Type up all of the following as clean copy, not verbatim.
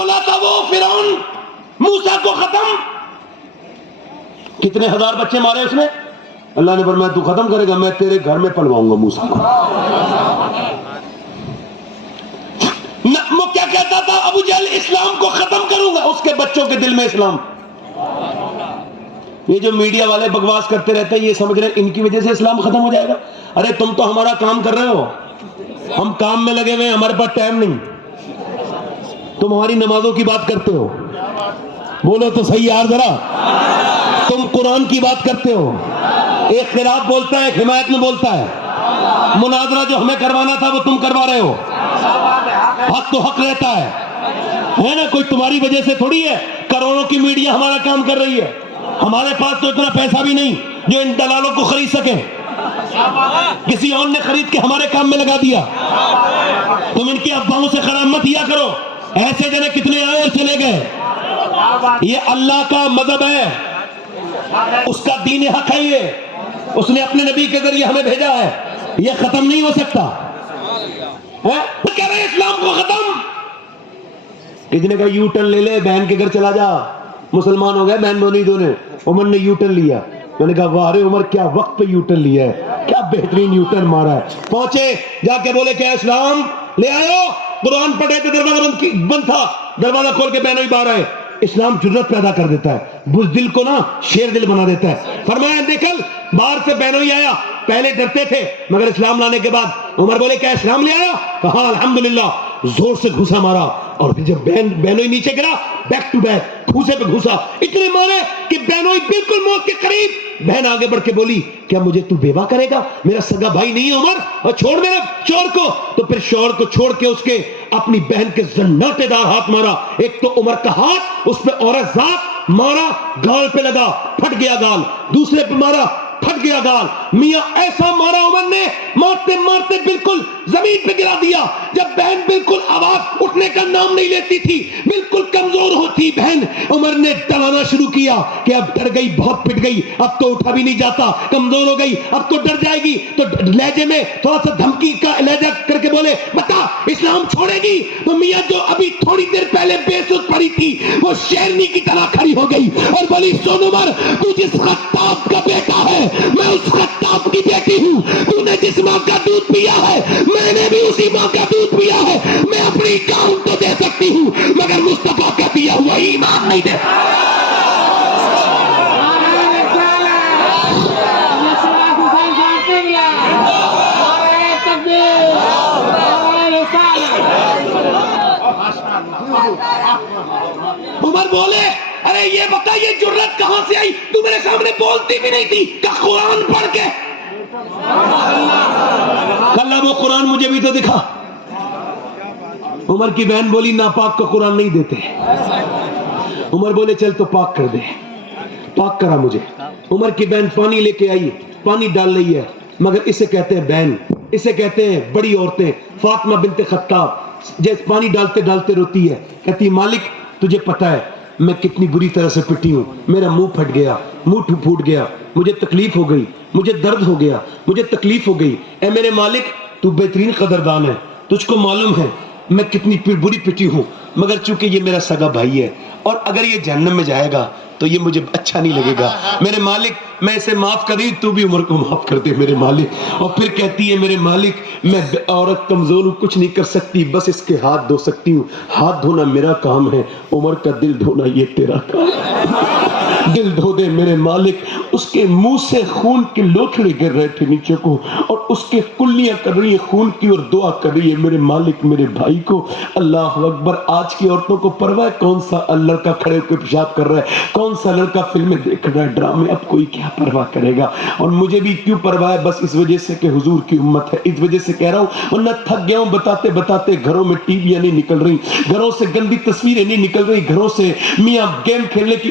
بولا تھا وہ فرعون موسیٰ کو ختم، کتنے ہزار بچے مارے اس نے؟ اللہ نے فرمایا تو ختم کرے گا، میں تیرے گھر میں پلواؤں گا موسیٰ کو۔ وہ کیا کہتا تھا ابو جہل؟ اسلام کو ختم کروں گا، اس کے بچوں کے دل میں اسلام۔ یہ جو میڈیا والے بکواس کرتے رہتے ہیں، یہ سمجھ رہے ہیں ان کی وجہ سے اسلام ختم ہو جائے گا۔ ارے تم تو ہمارا کام کر رہے ہو، ہم کام میں لگے ہوئے ہیں، ہمارے پاس ٹائم نہیں۔ تم ہماری نمازوں کی بات کرتے ہو، بولو تو صحیح یار ذرا۔ تم قرآن کی بات کرتے ہو، ایک خلاف بولتا ہے، ایک حمایت میں بولتا ہے۔ مناظرہ جو ہمیں کروانا تھا وہ تم کروا رہے ہو۔ حق تو حق رہتا ہے نا، کوئی تمہاری وجہ سے تھوڑی ہے۔ کروڑوں کی میڈیا ہمارا کام کر رہی ہے، ہمارے پاس تو اتنا پیسہ بھی نہیں جو ان دلالوں کو خرید سکیں، کسی اور نے خرید کے ہمارے کام میں لگا دیا۔ تم ان کی افواہوں سے خراب مت کیا کرو، ایسے جنے کتنے آئے اور چلے گئے۔ یہ اللہ کا مذہب ہے، اس کا دین حق ہے، یہ اس نے اپنے نبی کے ذریعے ہمیں بھیجا ہے، یہ ختم نہیں ہو سکتا۔ کہہ رہے اسلام کو ختم، کسی نے کہا یو ٹرن لے لے، بہن کے گھر چلا جا، مسلمان ہو گئے بہن بھائی دونوں۔ عمر نے یو ٹرن لیا، میں نے کہا واہ رے عمر، کیا وقت پہ یو ٹرن لیا ہے، کیا بہترین یو ٹرن مارا ہے۔ پہنچے جا کے بولے کیا اسلام لے آئے ہو؟ قرآن پڑھے تو دروازہ بند تھا، دروازہ کھول کے بہنوئی باہر آئے۔ اسلام جرت پیدا کر دیتا ہے، بزدل کو نا شیر دل بنا دیتا ہے۔ فرمایا نکل، باہر سے بہنوئی آیا، پہلے ڈرتے تھے مگر اسلام لانے کے بعد عمر بولے کیا اسلام لے آیا؟ کہا الحمدللہ، زور سے گھوسا مارا، اور پھر جب بہنوئی نیچے گرا، بیک ٹو بیک گھوسے پہ گھوسا، اتنے مارے کہ بہنوئی بالکل موت کے قریب۔ بہن آگے بڑھ کے بولی کیا مجھے تو بیوہ کرے گا؟ میرا سگا بھائی نہیں ہے عمر، اور چھوڑ میرے شوہر کو۔ تو پھر شوہر کو چھوڑ کے اس کے اپنی بہن کے زناٹے دار ہاتھ مارا۔ ایک تو عمر کا ہاتھ اس پہ عورت ذات مارا، گال پہ لگا، پھٹ گیا گال، دوسرے پہ مارا، پھٹ گیا گال۔ میاں ایسا مارا عمر نے، مارتے مارتے بالکل زمین پہ گرا دیا۔ جب بہن بالکل آواز اٹھنے کا نام نہیں لیتی تھی، بالکل کمزور ہوتی بہن، عمر نے ڈرانا شروع کیا کہ اب ڈر گئی، بہت پٹ گئی، اب تو اٹھا بھی نہیں جاتا، کمزور ہو گئی، اب تو ڈر جائے گی۔ تو لہجے میں تھوڑا سا دھمکی کا لہجہ کر کے بولے بتا اسلام چھوڑے گی؟ تو میاں جو ابھی تھوڑی دیر پہلے بے سود پڑی تھی وہ شیرنی کی طرح کھڑی ہو گئی اور بولی سن عمر، تو جس خطاب کا بیٹا ہے میں اس خطاب کی بیٹی ہوں، تو نے جس ماں کا دودھ پیا ہے میں نے بھی اسی ماں کا دودھ پیا ہے، میں اپنی اکاؤنٹ تو دے سکتی ہوں مگر مصطفیٰ کا دیا ہوا ایمان نہیں دے۔ عمر بولے ارے یہ بتا یہ جرت کہاں سے آئی؟ تو میرے سامنے بولتی بھی نہیں تھی کہ قرآن پڑھ کے اللہ وہ قرآن مجھے بھی تو دکھا۔ عمر کی بہن بولی ناپاک کو قرآن نہیں دیتے۔ عمر بولے چل تو پاک کر دے، پاک کرا مجھے۔ عمر کی بہن پانی لے کے آئی، پانی ڈال رہی ہے، مگر اسے کہتے ہیں بہن، اسے کہتے ہیں بڑی عورتیں۔ فاطمہ بنت خطاب جیسے پانی ڈالتے ڈالتے روتی ہے، کہتی مالک تجھے پتہ ہے میں کتنی بری طرح سے پٹی ہوں، میرا منہ پھٹ گیا، منہ پھوٹ گیا، مجھے تکلیف ہو گئی، مجھے درد ہو گیا، مجھے تکلیف ہو گئی۔ اے میرے مالک تو بہترین قدردان ہے، تجھ کو معلوم ہے میں کتنی بری پٹی ہوں، مگر چونکہ یہ میرا سگا بھائی ہے اور اگر یہ جہنم میں جائے گا تو یہ مجھے اچھا نہیں لگے گا، میرے مالک میں اسے معاف کر رہی، تو بھی عمر کو معاف کر دے میرے مالک۔ اور پھر کہتی ہے میرے مالک میں عورت کمزور ہوں، کچھ نہیں کر سکتی، بس اس کے ہاتھ دھو سکتی ہوں، ہاتھ دھونا میرا کام ہے، عمر کا دل دھونا یہ تیرا کام ہے، دل دھو دے میرے مالک۔ اس کے منہ سے خون کے لوتھڑے گر رہے تھے نیچے کو، اور اس کے کلیاں کر رہی ہیں خون کی اور دعا کر رہی ہے میرے مالک میرے بھائی کو۔ اللہ اکبر۔ آج کی عورتوں کو پرواہ ہے کون سا لڑکا کھڑے ہو کے پیشاب کر رہا ہے، کون سا لڑکا فلمیں دیکھ رہا ہے، ڈرامے، اب کوئی کیا پرواہ کرے گا؟ اور مجھے بھی کیوں پرواہ ہے؟ بس اس وجہ سے کہ حضور کی امت ہے، اس وجہ سے کہہ رہا ہوں، ورنہ تھک گیا ہوں بتاتے بتاتے۔ گھروں میں ٹی ویاں نہیں نکل رہی، گھروں سے گندی تصویریں نہیں نکل رہی، گھروں سے میاں گیم کھیلنے کی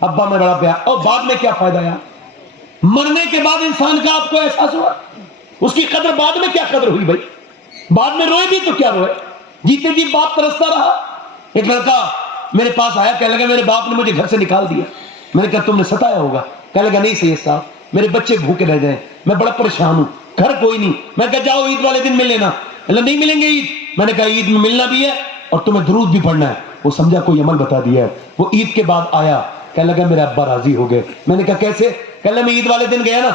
ابا میں بڑا پیار. اور بعد میں کیا فائدہ یار؟ مرنے کے بعد انسان کا آپ کو احساس ہوا, اس کی قدر بعد میں کیا قدر ہوئی بھائی؟ بعد میں روئے بھی تو کیا روئے, جیتے جی باپ ترستا رہا. ایک لڑکا میرے پاس آیا, کہنے لگا میرے باپ نے مجھے گھر سے نکال دیا. میں نے کہا تم نے ستایا ہوگا. کہنے لگا نہیں سید صاحب, میرے بچے بھوکے رہ گئے, میں بڑا پریشان ہوں, گھر کوئی نہیں. میں کہا جاؤ عید والے دن مل لینا. نہیں ملیں گے عید. میں نے کہا عید میں ملنا بھی ہے اور تمہیں درود بھی پڑھنا ہے. وہ سمجھا کوئی عمل بتا دیا ہے. وہ عید کے بعد آیا, کہنے لگا میرے ابا راضی ہو گئے. میں نے کہا کیسے؟ کہنے لگا میں عید والے دن گیا نا,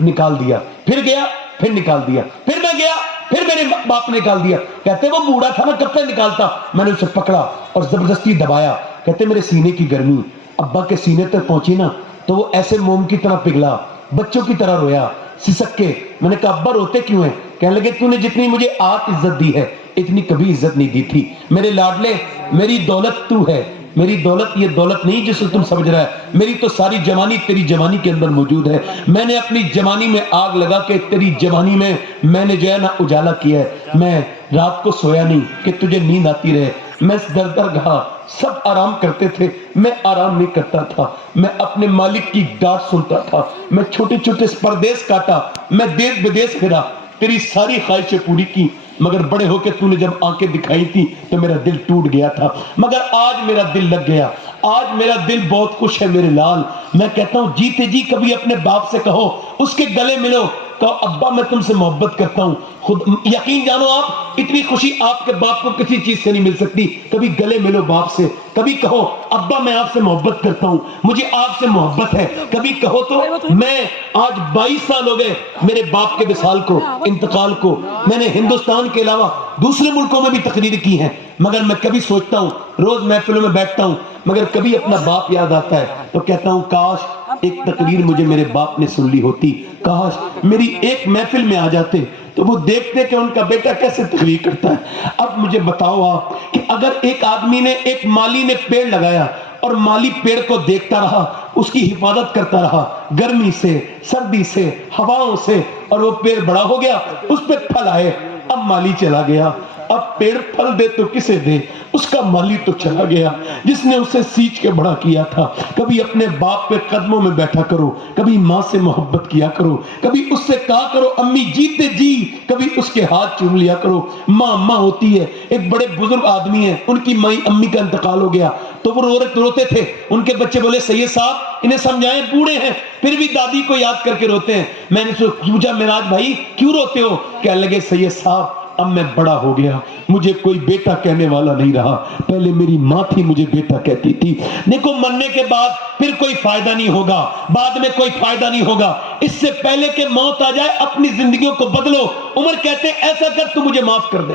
نکال دیا, پھر گیا, پھر نکال دیا, پھر میں گیا, پھر میرے باپ نے نکال دیا. کہتے وہ بوڑھا تھا نا, کب تک نکالتا؟ میں نے اسے پکڑا اور زبردستی دبایا. کہتے میرے سینے کی گرمی ابا کے سینے تک پہنچی نا تو وہ ایسے موم کی طرح پگھلا, بچوں کی طرح رویا, سسک کے. میں نے کہا ابا روتے کیوں ہیں؟ کہنے لگے تو نے جتنی مجھے آج عزت دی ہے اتنی کبھی عزت نہیں دی تھی. میرے لاڈلے, میری دولت تو ہے. میری دولت یہ دولت نہیں جسے تم سمجھ رہا ہے, میری تو ساری جوانی تیری جوانی کے اندر موجود ہے. میں نے اپنی جوانی میں آگ لگا کے تیری جوانی میں نے جو ہے نا اجالا کیا ہے. میں رات کو سویا نہیں کہ تجھے نیند آتی رہے. میں در در گھا, سب آرام کرتے تھے, میں آرام نہیں کرتا تھا. میں اپنے مالک کی ڈانٹ سنتا تھا. میں چھوٹے چھوٹے پردیس کاٹا, میں دیس بدیس پھرا, تیری ساری خواہشیں پوری کی. مگر بڑے ہو کے تو نے جب آنکھیں دکھائی تھی تو میرا دل ٹوٹ گیا تھا. مگر آج میرا دل لگ گیا, آج میرا دل بہت خوش ہے میرے لال. میں کہتا ہوں جیتے جی کبھی اپنے باپ سے کہو, اس کے گلے ملو, تو ابا میں تم سے محبت کرتا ہوں. خود یقین جانو آپ, اتنی خوشی آپ کے باپ کو کسی چیز سے نہیں مل سکتی. کبھی گلے ملو باپ سے, کبھی کہو ابا میں آپ سے محبت کرتا ہوں, مجھے آپ سے محبت ہے. کبھی کہو تو میں آج 22 سال ہو گئے میرے باپ کے وصال کو, انتقال کو. میں نے ہندوستان کے علاوہ دوسرے ملکوں میں بھی تقریر کی ہیں, مگر میں کبھی سوچتا ہوں, روز محفلوں میں بیٹھتا ہوں, مگر کبھی اپنا باپ یاد آتا ہے تو کہتا ہوں کاش ایک تقریر مجھے میرے باپ نے سن لی ہوتی, کاش میری ایک محفل میں آ جاتے تو وہ دیکھتے کہ ان کا بیٹا کیسے تقریر کرتا ہے. اب مجھے بتاؤ آپ کہ اگر ایک آدمی نے, ایک مالی نے پیڑ لگایا اور مالی پیڑ کو دیکھتا رہا, اس کی حفاظت کرتا رہا گرمی سے, سردی سے, ہواؤں سے, اور وہ پیڑ بڑا ہو گیا, اس پہ پھل آئے, اب مالی چلا گیا. اب پیڑ پھل دے تو کسے دے؟ اس کا مالی تو چلا گیا جس نے اسے سینچ کے بڑا کیا تھا. کبھی اپنے باپ پہ قدموں میں بیٹھا کرو, کبھی ماں سے محبت کیا کرو, کبھی اس سے کہا کرو امی جیتے جی, کبھی اس کے ہاتھ چوم لیا کرو. ماں ہوتی ہے, ایک بڑے بزرگ آدمی ہیں, ان کی امی کا انتقال ہو گیا تو وہ روتے تھے. ان کے بچے بولے سید صاحب انہیں سمجھائیں, بوڑھے ہیں پھر بھی دادی کو یاد کر کے روتے ہیں. میں نے پوچھا معراج بھائی کیوں روتے ہو؟ کہنے لگے سید صاحب اب میں بڑا ہو گیا, مجھے کوئی بیٹا کہنے والا نہیں رہا, پہلے میری ماں تھی مجھے بیٹا کہتی تھی. دیکھو مرنے کے بعد پھر کوئی فائدہ نہیں ہوگا, بعد میں کوئی فائدہ نہیں ہوگا. اس سے پہلے کہ موت آ جائے اپنی زندگیوں کو بدلو. عمر کہتے ایسا کر تو مجھے معاف کر دے,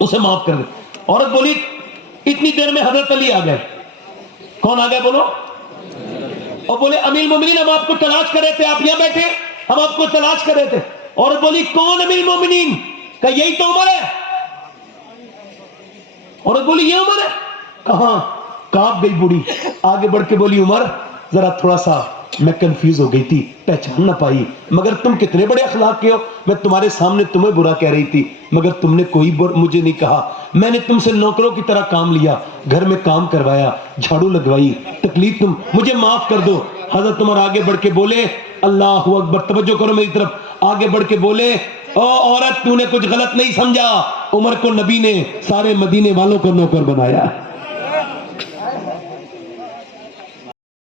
اسے معاف کر دے. عورت بولی اتنی دیر میں حضرت علی آ گئے. کون آ گئے بولو؟ اور بولے امیر المومنین ہم آپ کو تلاش کر رہے تھے, آپ یہاں بیٹھے, ہم آپ کو تلاش کر رہے تھے. عورت بولی کون امیر المومنین؟ کہ یہی تو عمر ہے. عورت بولی یہ عمر ہے؟ کہاں؟ کانپ گئی بوڑھی, آگے بڑھ کے بولی عمر ذرا تھوڑا سا میں کنفیوز ہو گئی تھی, پہچان نہ پائی, مگر تم کتنے بڑے اخلاق کے ہو. میں تمہارے سامنے تمہیں برا کہہ رہی تھی مگر تم نے کوئی مجھے نہیں کہا. میں نے تم سے نوکروں کی طرح کام لیا, گھر میں کام کروایا, جھاڑو لگوائی, تکلیف تم, مجھے معاف کر دو. حضرت عمر آگے بڑھ کے بولے اللہ اکبر, توجہ کرو میری طرف, آگے بڑھ کے بولے او عورت تو نے کچھ غلط نہیں سمجھا, عمر کو نبی نے سارے مدینے والوں کو نوکر بنایا.